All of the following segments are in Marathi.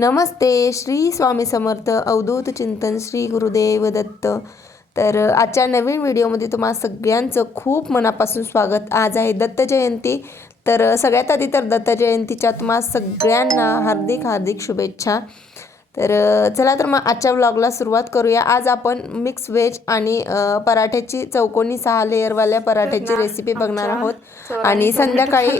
नमस्ते श्री स्वामी समर्थ अवधूत चिंतन श्री गुरुदेव दत्त. तर आजच्या नवीन व्हिडिओमध्ये तुम्हा सगळ्यांचं खूप मनापासून स्वागत. आज आहे दत्त जयंती. तर सगळ्यात आधी तर दत्त जयंतीच्या तुम्हा सगळ्यांना हार्दिक हार्दिक शुभेच्छा. तर चला तर मग आजच्या व्लॉगला सुरुवात करूया. आज आपण मिक्स व्हेज आणि पराठ्याची चौकोनी सहा लेअरवाल्या पराठ्याची रेसिपी बघणार आहोत. आणि संध्याकाळी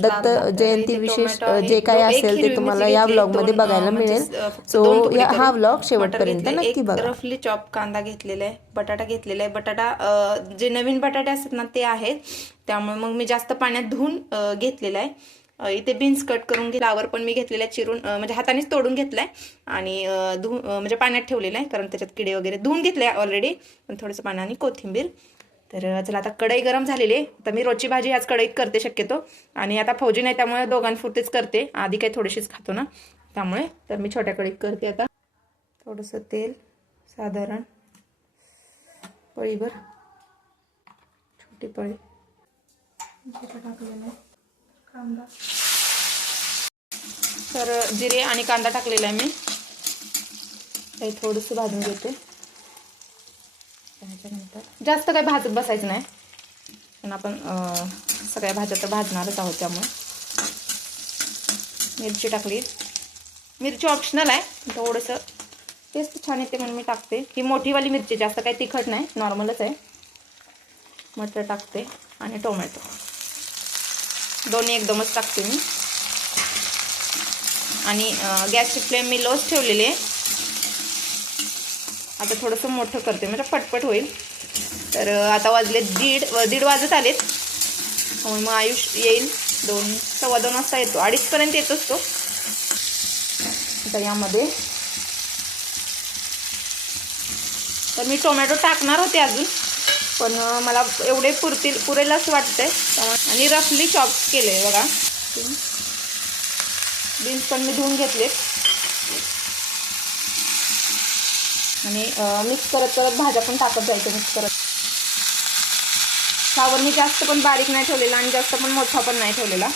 दत्त जयंती विशेष जे काय असेल ते तुम्हाला या व्लॉगमध्ये बघायला मिळेल. सो या हा व्लॉग शेवटपर्यंत नक्की बघा. रफली चॉप कांदा घेतलेला आहे बटाटा घेतलेला आहे. बटाटा जे नवीन बटाटे असतात ना ते आहेत. त्यामुळे मग मी जास्त पाण्यात धुवून घेतलेला आहे. इथे बीन्स कट करून घे फ्लावर पण मी घेतलेला आहे चिरून. म्हणजे हातानेच तोडून घेतलाय. आणि धु म्हणजे पाण्यात ठेवलेलं आहे कारण त्याच्यात किडे वगैरे धुवून घेतले ऑलरेडी पण थोडंसं पाण्याने कोथिंबीर. तर चला आता कढई गरम झालेली आहे. तर मी रोजची भाजी आज कढईत करते शक्यतो. आणि आता फौजी नाही त्यामुळे दोघांपुरतीच करते. आधी काही थोडीशीच खातो ना. त्यामुळे तर मी छोट्या कढईत करते आता. थोडंसं तेल साधारण. पळीभर छोटी पळी. टाकलेलं आहे. कांदा. तर जिरे आणि कांदा टाकलेला आहे मी. काही थोडंसं भाजून घेते. त्याच्यानंतर जास्त काही भाजत बसायचं नाही. पण आपण सगळ्या भाज्या तर भाजणारच आहोत त्यामुळे. मिरची टाकली. मिरची ऑप्शनल आहे. थोडंसं टेस्ट छान येते म्हणून मी टाकते. ही मोठीवाली मिरची जास्त काही तिखट नाही. नॉर्मलच आहे. मटर टाकते. आणि टोमॅटो. दोन्ही एकदमच टाकते मी. आणि गॅसची फ्लेम मी लोच ठेवलेली आहे. आता थोडंसं मोठं करते म्हणजे पटपट होईल. तर आता वाजले दीड दीड वाजत आलेत. हो, मग आयुष येईल. दोन सव्वा दोन वाजता येतो. अडीचपर्यंत येत असतो. आता यामध्ये. तर मी टोमॅटो टाकणार होते अजून. पण मला एवढे पुरतील पुरेल असं वाटतंय. आणि रफली चॉप केले बघा. बीन्स पण मी धुवून घेतले. आणि मिक्स करत करत भाज्या पण टाकत जायचं मिक्स करत. फ्लावर मी जास्त पण बारीक नाही ठेवलेला आणि जास्त पण मोठा पण नाही ठेवलेला.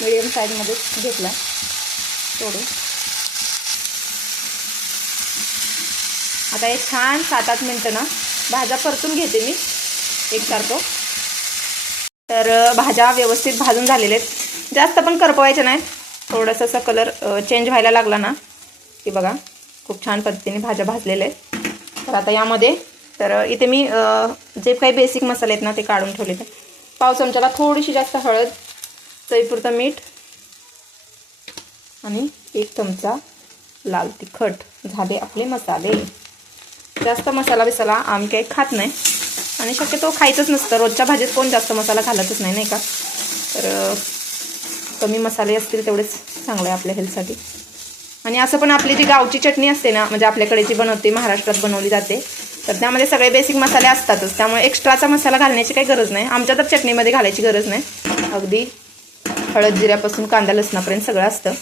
मिडियम साईजमध्येच घेतला. थोडं आता हे छान सात आठ मिनटं ना भाज्या परतून घेते मी. एकसारखं तर भाज्या व्यवस्थित भाजून झालेल्या आहेत. जास्त पण करपवायच्या नाही. थोडंसं असं कलर चेंज व्हायला लागला ना की बघा खूप छान पद्धतीने भाज्या भाजलेल्या आहेत. तर आता यामध्ये तर इथे मी जे काही बेसिक मसाले आहेत ना ते काढून ठेवले ते पाव चमच्याला थोडीशी जास्त हळद चवीपुरतं मीठ आणि एक चमचा लाल तिखट झाले आपले मसाले. जास्त मसाला बिसाला आम्ही काही खात नाही. आणि शक्यतो खायचंच नसतं. रोजच्या भाजीत कोण जास्त मसाला घालतच नाही नाही का? तर कमी मसाले असतील तेवढेच चांगलं आहे आपल्या हेल्थसाठी आणि असं पण आपली जी गावची चटणी असते ना म्हणजे आपल्याकडे जी बनवते महाराष्ट्रात बनवली जाते तर त्यामध्ये सगळे बेसिक मसाले असतातच. त्यामुळे एक्स्ट्राचा मसाला घालण्याची काही गरज नाही. आमच्या तर चटणीमध्ये घालायची गरज नाही. अगदी हळद जिऱ्यापासून कांदा लसणापर्यंत सगळं असतं.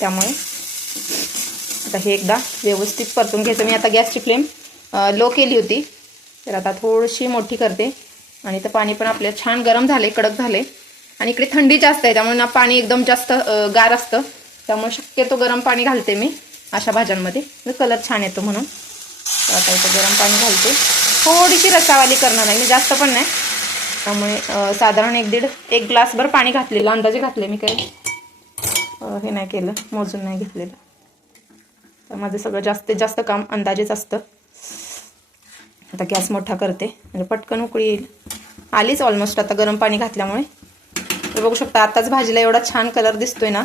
त्यामुळे आता हे एकदा व्यवस्थित परतून घ्यायचं. मी आता गॅसची फ्लेम लो केली होती. तर आता थोडीशी मोठी करते. आणि तर पाणी पण आपले छान गरम झाले कडक झाले आणि इकडे थंडी जास्त आहे त्यामुळे ना पाणी एकदम जास्त गार असतं. त्यामुळे शक्यतो गरम पाणी घालते मी अशा भाज्यांमध्ये. म्हणजे कलर छान येतो म्हणून. तर आता इथं गरम पाणी घालते. थोडीशी रसावाली करणार आहे मी जास्त पण नाही. त्यामुळे साधारण एक दीड एक ग्लासभर पाणी घातलेलं अंदाजे घातले मी काही. हे नाही केलं मोजून नाही घेतलेलं. तर माझं सगळं जास्तीत जास्त काम अंदाजेच असतं. आता गॅस मोठा करते. म्हणजे पटकन उकळी येईल. आलीच ऑलमोस्ट आता गरम पाणी घातल्यामुळे. तर बघू शकता आताच भाजीला एवढा छान कलर दिसतोय ना.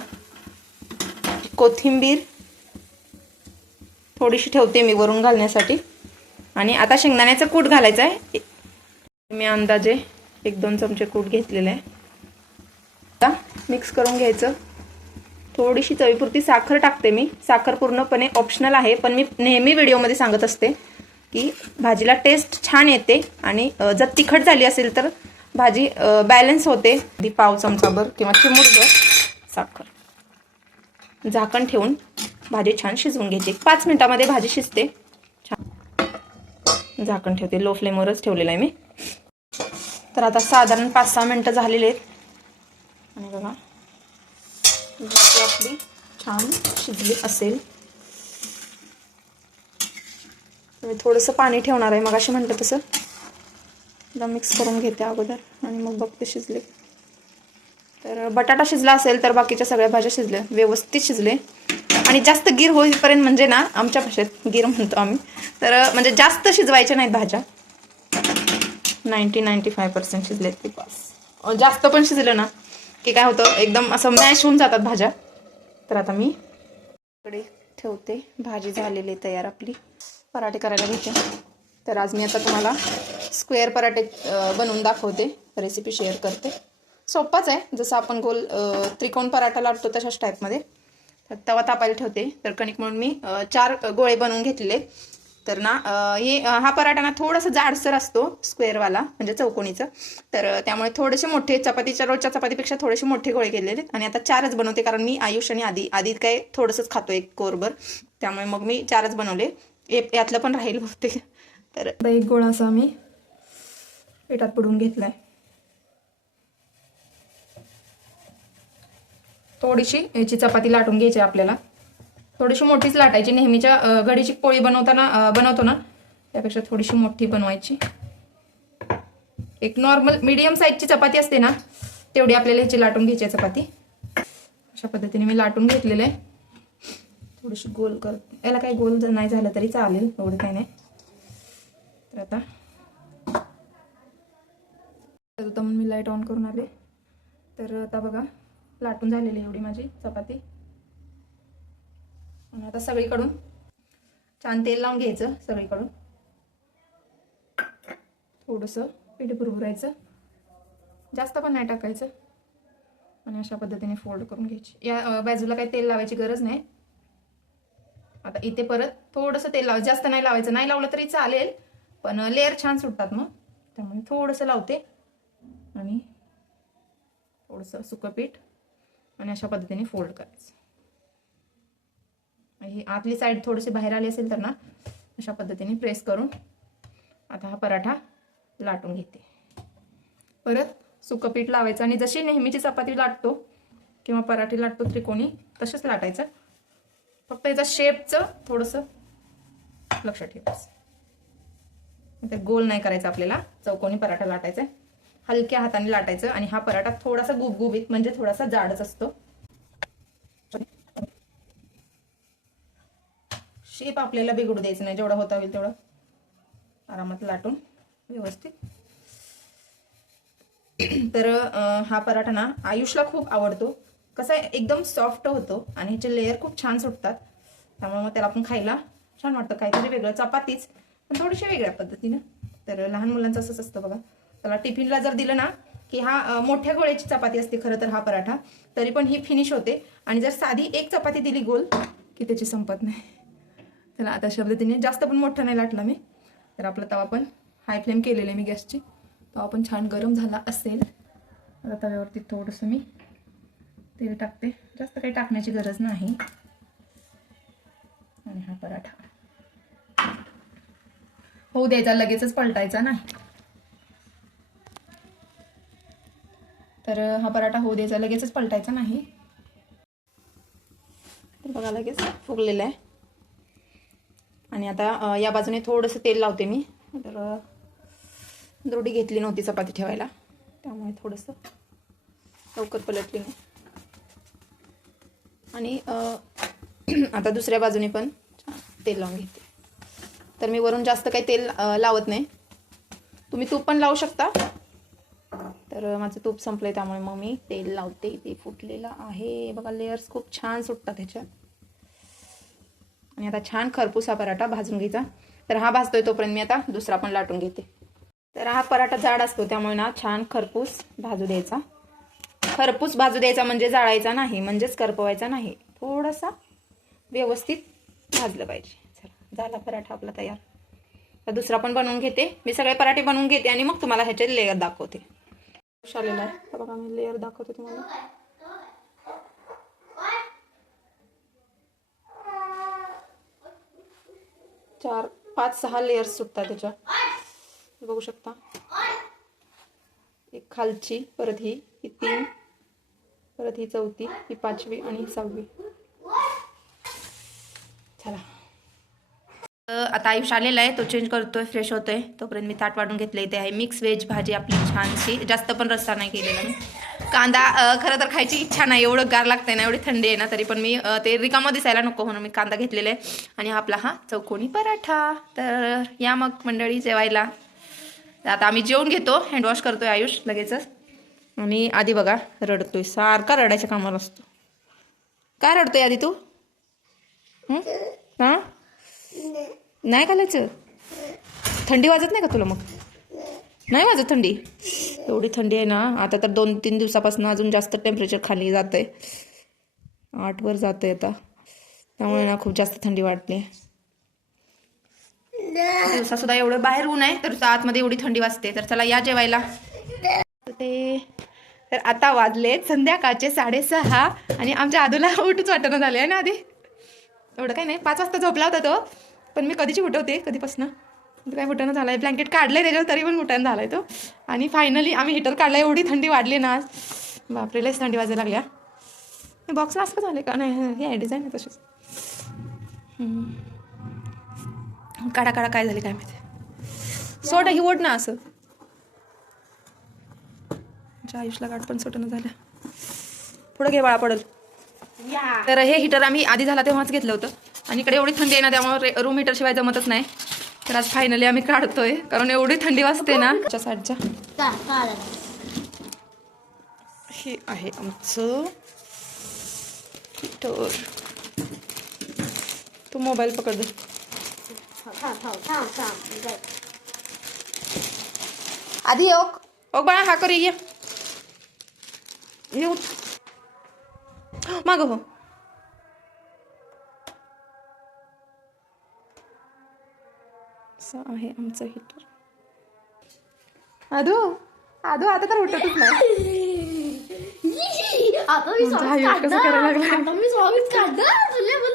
कोथिंबीर थोडीशी ठेवते मी वरून घालण्यासाठी. आणि आता शेंगदाण्याचं कूट घालायचं आहे. मी अंदाजे एक दोन चमचे कूट घेतलेले आहे. आता मिक्स करून घ्यायचं. थोडीशी चवीपुरती साखर टाकते मी. साखर पूर्णपणे ऑप्शनल आहे पण मी नेहमी व्हिडिओमध्ये सांगत असते. की भाजीला टेस्ट छान येते आणि जर तिखट झाली असेल तर भाजी बॅलन्स होते. ती पाव चमचाभर किंवा चिमूटभर साखर झाकण ठेवून भाजी छान शिजवून घ्यायची. पाच मिनिटामध्ये भाजी शिजते. छान. झाकण ठेवते. लो फ्लेमवरच ठेवलेलं आहे मी. तर आता साधारण पाच सहा मिनटं झालेले आहेत. आणि बघा भाजी आपली छान शिजली असेल. मी थोडंसं पाणी ठेवणार आहे मग अशी म्हटलं तसं. एकदा मिक्स करून घेते अगोदर आणि मग बघते शिजले. तर बटाटा शिजला असेल तर बाकीच्या सगळ्या भाज्या शिजल्या व्यवस्थित शिजले. आणि जास्त गिर होईपर्यंत म्हणजे ना आमच्या भाषेत गिर म्हणतो आम्ही. तर म्हणजे जास्त शिजवायच्या नाहीत भाज्या. नाईन्टी नाईन्टी फाय पर्सेंट शिजलेत ते जास्त पण शिजलं ना की काय होतं एकदम असं मॅश होऊन जातात भाज्या. तर आता मी इकडे ठेवते. भाजी झालेली तयार आपली. पराठे करायला घेते. तर आज मी आता तुम्हाला स्क्वेअर पराठे बनवून दाखवते. रेसिपी शेअर करते. सोपाच आहे. जसं आपण गोल त्रिकोण पराठा लाटतो तशाच टाईपमध्ये. तर तवा तापायला ठेवते. तर कणिक म्हणून मी चार गोळे बनवून घेतलेले. तर ना हे हा पराठा ना थोडासा जाडसर असतो स्क्वेअरवाला म्हणजे चौकोनीचं तर त्यामुळे थोडेसे मोठे चपातीच्या रोजच्या चपातीपेक्षा थोडेसे मोठे गोळे केलेले. आणि आता चारच बनवते कारण मी आयुष आणि आधी आधी काय थोडंसंच खातो एक कोरभर. त्यामुळे मग मी चारच बनवले. यातलं पण राहील बहुतेक तर एक गोळा असा आम्ही पेटात पडून घेतलाय. थोडीशी याची चपाती लाटून घ्यायची आपल्याला. थोडीशी मोठीच लाटायची नेहमीच्या घडीची पोळी बनवताना बनवतो ना त्यापेक्षा थोडीशी मोठी बनवायची. एक नॉर्मल मीडियम साईजची चपाती असते ना तेवढी आपल्याला ह्याची लाटून घ्यायची आहे चपाती. अशा पद्धतीने मी लाटून घेतलेलं आहे. थोडीशी गोल कर. याला काही गोल जर नाही झालं तरी चालेल एवढं काही नाही. तर आता आता मग मी लाइट ऑन करून आले. तर आता बघा लाटून झालेली एवढी माझी चपाती. आणि आता सगळीकडून छान तेल लावून घ्यायचं सगळीकडून. थोडंसं पीठ भुरभुरायचं. जास्त पण नाही टाकायचं. आणि अशा पद्धतीने फोल्ड करून घ्यायची. या बाजूला काही तेल लावायची गरज नाही. आता इथे परत थोडंसं तेल लावायचं जास्त नाही लावायचं. नाही लावलं तरी चालेल पण लेअर छान सुटतात मग. त्यामुळे थोडंसं लावते. आणि थोडंसं सुकं पीठ आणि अशा पद्धतीने फोल्ड करायचं. हे आतली साईड थोडीशी बाहेर आली असेल तर ना अशा पद्धतीने प्रेस करून आता हा पराठा लाटून घेते. परत सुकं पीठ लावायचं. आणि जशी नेहमीची चपाती लाटतो किंवा पराठे लाटतो त्रिकोणी तसंच लाटायचं. फक्त याचा शेपचं थोडंसं लक्ष ठेवायचं ते गोल नाही करायचं आपल्याला. चौकोनी पराठा लाटायचा हलक्या हाताने लाटायचं आणि हा पराठा थोडासा गुबगुबीत म्हणजे थोडासा जाडच असतो. शेप आपल्याला बिघडू द्यायचं नाही. जेवढं होता होईल तेवढं आरामात लाटून व्यवस्थित. तर हा पराठा ना आयुषला खूप आवडतो. कसं आहे एकदम सॉफ्ट होतो आणि ह्याचे लेअर खूप छान सुटतात. त्यामुळे मग त्याला आपण खायला छान वाटतं. काहीतरी वेगळं चपातीच पण थोडीशी वेगळ्या पद्धतीनं. तर लहान मुलांचं असंच असतं बघा. त्याला टिफिनला जर दिलं ना की हा मोठ्या गोळ्याची चपाती असते खरं तर हा पराठा तरी पण ही फिनिश होते. आणि जर साधी एक चपाती दिली गोल की त्याची संपत नाही. त्याला आता अशा पद्धतीने जास्त पण मोठा नाही लाटला मी. तर आपला तवा पण हाय फ्लेम केलेला आहे मी गॅसची. तवा पण छान गरम झाला असेल. आता तव्यावरती थोडंसं मी तेल टाकते. जास्त काही टाकण्याची गरज नाही. आणि हा पराठा. होऊ द्यायचा लगेचच पलटायचा नाही. तर हा पराठा होऊ द्यायचा लगेचच पलटायचा नाही. तर बघा लगेच फुगलेला आहे. आणि आता या बाजूने थोडंसं तेल लावते मी. तर अ, दुरडी घेतली नव्हती चपाती ठेवायला. त्यामुळे थोडंसं लवकर पलटली नाही. आणि आता दुसऱ्या बाजूने पण छान तेल लावून घेते. तर मी वरून जास्त काही तेल लावत नाही. तुम्ही तूप पण लावू शकता. तर माझं तूप संपलंय त्यामुळे मग मी तेल लावते. ते फुटलेलं आहे. बघा लेयर्स खूप छान सुटतात ह्याच्यात. आणि आता छान खरपूस हा पराठा भाजून घ्यायचा. तर हा भाजतोय तोपर्यंत मी आता दुसरा पण लाटून घेते. तर हा पराठा जाड असतो त्यामुळे ना छान खरपूस भाजू द्यायचा. खरपूस भाजू द्यायचा म्हणजे जाळायचा नाही म्हणजेच करपवायचा नाही. थोडासा व्यवस्थित भाजलं पाहिजे. चला झाला पराठा आपला तयार. तर दुसरा पण बनवून घेते. मी सगळे पराठे बनवून घेते आणि मग तुम्हाला ह्याचे लेअर दाखवते. आलेला आहे. बघा मी लेअर दाखवते तुम्हाला. चार पाच सहा लेअर्स सुटतात त्याच्या. बघू शकता. एक खालची परत ही ही तीन. परत ही चौथी ही पाचवी आणि ही सहावी. चला. आता आयुष आलेला आहे तो चेंज करतोय फ्रेश होतोय. तोपर्यंत मी ताट वाढून घेतलं इथे आहे. मिक्स व्हेज भाजी आपली छानशी. जास्त पण रस्सा नाही केलेला मी. कांदा खरं तर खायची इच्छा नाही. एवढं गार लागतंय ना एवढी थंडी आहे ना तरी पण मी ते रिकामं दिसायला नको म्हणून मी कांदा घेतलेला आहे. आणि आपला हा चौकोनी पराठा. तर या मग मंडळी जेवायला. तर आता आम्ही जेवून घेतो. हँडवॉश करतोय आयुष लगेचच. आणि आधी बघा रडतोय. सारखा रडायच्या कामाला असतो. काय रडतोय आधी तू? हां? हा? नाही घालायचं? थंडी वाजत नाही का तुला मग? नाही वाजत थंडी? एवढी थंडी आहे ना. आता तर दोन तीन दिवसापासून अजून जास्त टेम्परेचर खाली जात आहे आठवर जात आहे आता. त्यामुळे ना खूप जास्त थंडी वाटते. दिवसा सुद्धा एवढं बाहेर ऊन आहे तर आतमध्ये एवढी थंडी वाजते. तर चला या जेवायला. ते तर आता वाजले संध्याकाळचे साडेसहा आणि आमच्या आदूला उठूच वाटणं झालं आहे ना आधी? एवढं काही नाही. पाच वाजता झोपला होता तो पण मी कधीची उठवते? कधीपासून? म्हणजे काय उठणं झालं आहे ब्लँकेट काढलं त्याच्यावर तरी पण उठायला झाला आहे तो. आणि फायनली आम्ही हिटर काढला एवढी थंडी वाढली ना. आज बापरे लयच थंडी वाजायला लागल्या बॉक्स बॉक्सला असं का का? नाही हे आहे डिझाईन आहे तशीच. काढा काढा काय झाली काय माहिती? सोड ही ओढ ना असं. आमच्या आयुषला गाठ पण सुटणं झालं. पुढं घे बाळा पडल. तर हे हिटर आम्ही आधी झाला तेव्हाच घेतलं होतं. आणि इकडे एवढी थंडी आहे ना त्यामुळे रूम हिटर शिवाय जमतच नाही. तर आज फायनली आम्ही काढतोय. कारण एवढी थंडी वाजते ना. आमच्या साईडच्या. हे आहे आमचं हिटर तू मोबाईल पकड दे. आधी ओक. ओक बाळा हा कर ये. ये उठ माग हो असं आहे आमचं हिटर आदू आदू आता तर उठतच नाही कसं करायला बोलले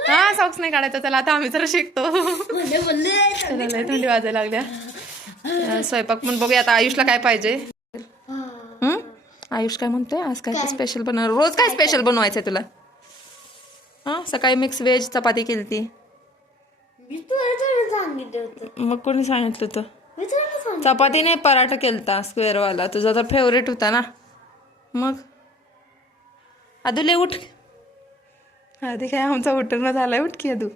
हा सॉक्स नाही काढायचं चला आता आम्ही जरा शिकतो बोलले बोलले चला, लय थंडी वाजायला लागल्या स्वयंपाक पण बघूया आता आयुषला काय पाहिजे? आयुष काय म्हणतोय? आज काय स्पेशल बनव रोज काय स्पेशल बनवायचंय तुला? हा? सकाळी मिक्स व्हेज चपाती केली ती मी तुला सांगितलं होतं. मग कोणी सांगितलं होतं? मी तुला सांगितलं. चपाती नाही पराठा केलता स्क्वेअरवाला. तुझा तर फेवरेट होता ना? मग? अदूले उठ. आधी काय आमचा उठणं झालाय? उठ की अदू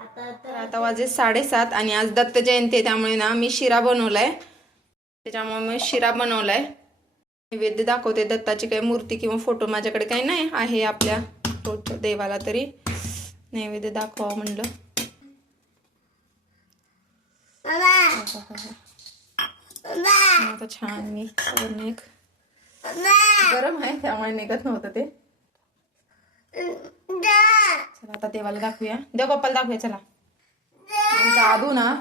आता तर आता वाजे साडेसात आणि आज दत्त जयंती आहे त्यामुळे ना मी शिरा बनवलाय. त्याच्यामुळे मी शिरा बनवलाय. नैवेद्य दाखवते. दत्ताची काही मूर्ती किंवा फोटो माझ्याकडे काही नाही आहे आपल्या रोजच्या देवाला तरी. नैवेद्य दाखवा म्हणलं. आता छान मी एक. गरम आहे त्यामुळे निघत नव्हतं ते. चला आता देवाला दाखवूया. देव बाप्पाला दाखवूया चला. आमचा आदू ना.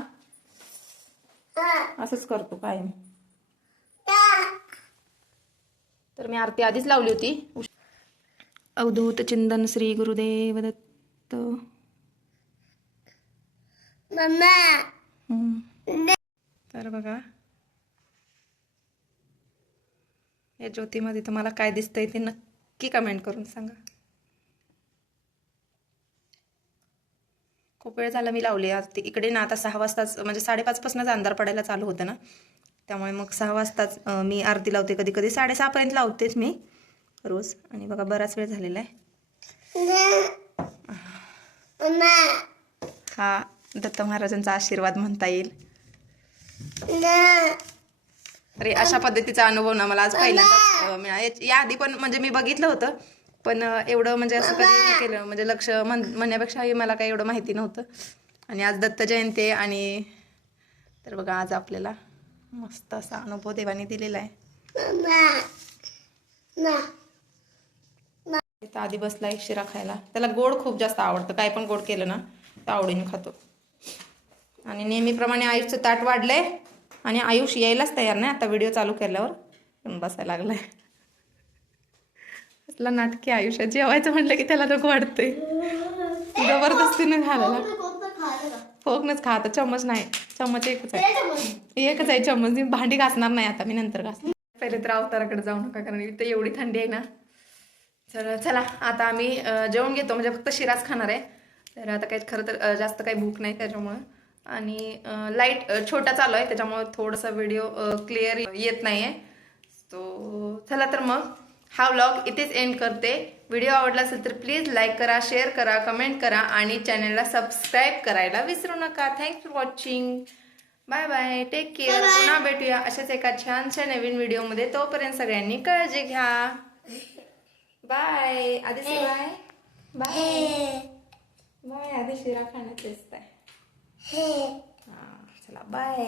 असंच करतो कायम. तर मी आरती आधीच लावली होती. अवधूत चिंतन श्री गुरुदेव दत्त. तर बघा. या ज्योतीमध्ये तुम्हाला काय दिसतंय ते नक्की कमेंट करून सांगा. खूप वेळ झाला मी लावली आज ती इकडे ना आता सहा वाजताच म्हणजे साडेपाचपासूनच अंधार पडायला चालू होतं ना. त्यामुळे मग सहा वाजताच मी आरती लावते कधी कधी. साडेसहापर्यंत लावतेच मी रोज. आणि बघा बराच वेळ झालेला आहे. हा दत्त महाराजांचा आशीर्वाद म्हणता येईल. अरे अशा पद्धतीचा अनुभव ना मला आज पहिल्यांदा मिळाला या आधी पण म्हणजे मी बघितलं होतं पण एवढं म्हणजे असं कधी केलं म्हणजे लक्ष म्हण म्हणण्यापेक्षाही मला काही एवढं माहिती नव्हतं. आणि आज दत्त जयंती आहे आणि तर बघा आज आपल्याला मस्त असा अनुभव देवाने दिलेला आहे. इथं आधी बसला एक शिरा खायला. त्याला गोड खूप जास्त आवडतं. काय पण गोड केलं ना तर आवडीने खातो. आणि नेहमीप्रमाणे आयुषचं ताट वाढलंय आणि आयुष यायलाच तयार नाही. आता व्हिडिओ चालू केल्यावर पण बसायला लागलाय. असला नाटकी आयुष्य जेवायचं म्हटलं की त्याला नको वाटतंय. जबरदस्तीनं घालायला. फोकनच खा आता चम्मच नाही. चम्मच एकच आहे. एकच आहे. चम्मच. मी भांडी घासणार नाही आता मी नंतर घासणार. पहिले तर अवताराकडे जाऊ नका कारण इथं एवढी थंडी आहे ना. तर चला आता आम्ही जेवण घेतो. म्हणजे फक्त शिराच खाणार आहे. तर आता काही खरं तर जास्त काही भूक नाही त्याच्यामुळं. आणि लाइट छोटा चालू आहे. त्याच्यामुळे थोडासा व्हिडिओ क्लिअर येत नाही आहे तो चला तर मग. हा व्लॉग इथेच एंड करते. व्हिडिओ आवडला असेल तर प्लीज लाईक करा शेअर करा कमेंट करा आणि चॅनलला सबस्क्राईब करायला विसरू नका. Thanks for watching bye bye take care पुन्हा भेटूया अशाच एका छानशा नवीन व्हिडिओमध्ये तोपर्यंत सगळ्यांनी काळजी घ्या. बाय आधी बाय बाय बाय आधी शिरा खाण्यात दिसत आहे. चला. बाय